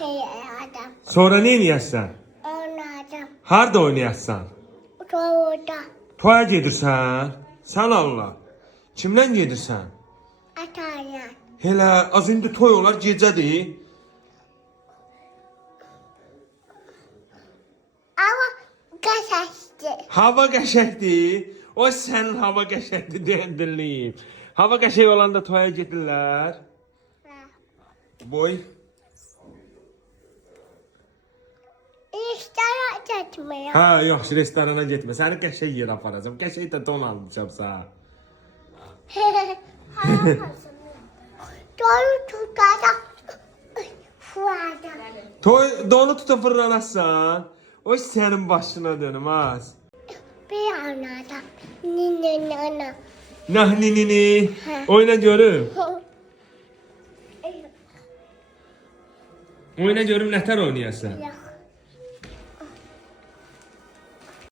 Kıyardım. Sonra ne eləyəsən? Oynadım. Harda oynayassan? Doğuda. Toya gedirsən? Sən Allah. Kimlə gedirsən? Atayla. Hələ az indi toy olar gecədir. Ama kaçaştı. Hava qəşəngdir. O sənin hava qəşəngdir deyən dinləyim. Hava qəşəng olanda toya gedirlər. Boy. İşler açmıyor. Ha, yaxşı restorana getmə. Səni qəşəng yerə aparacağam. Qəşəng də don alacağam sənə. Doğru tutada. Fuada. Toy donu tutup fırlanarsan, o sənin başına dönmez. Bir anada. Nina. Nahninini. Oyna görüm. Oyna görüm nətər oynayasın. Ya.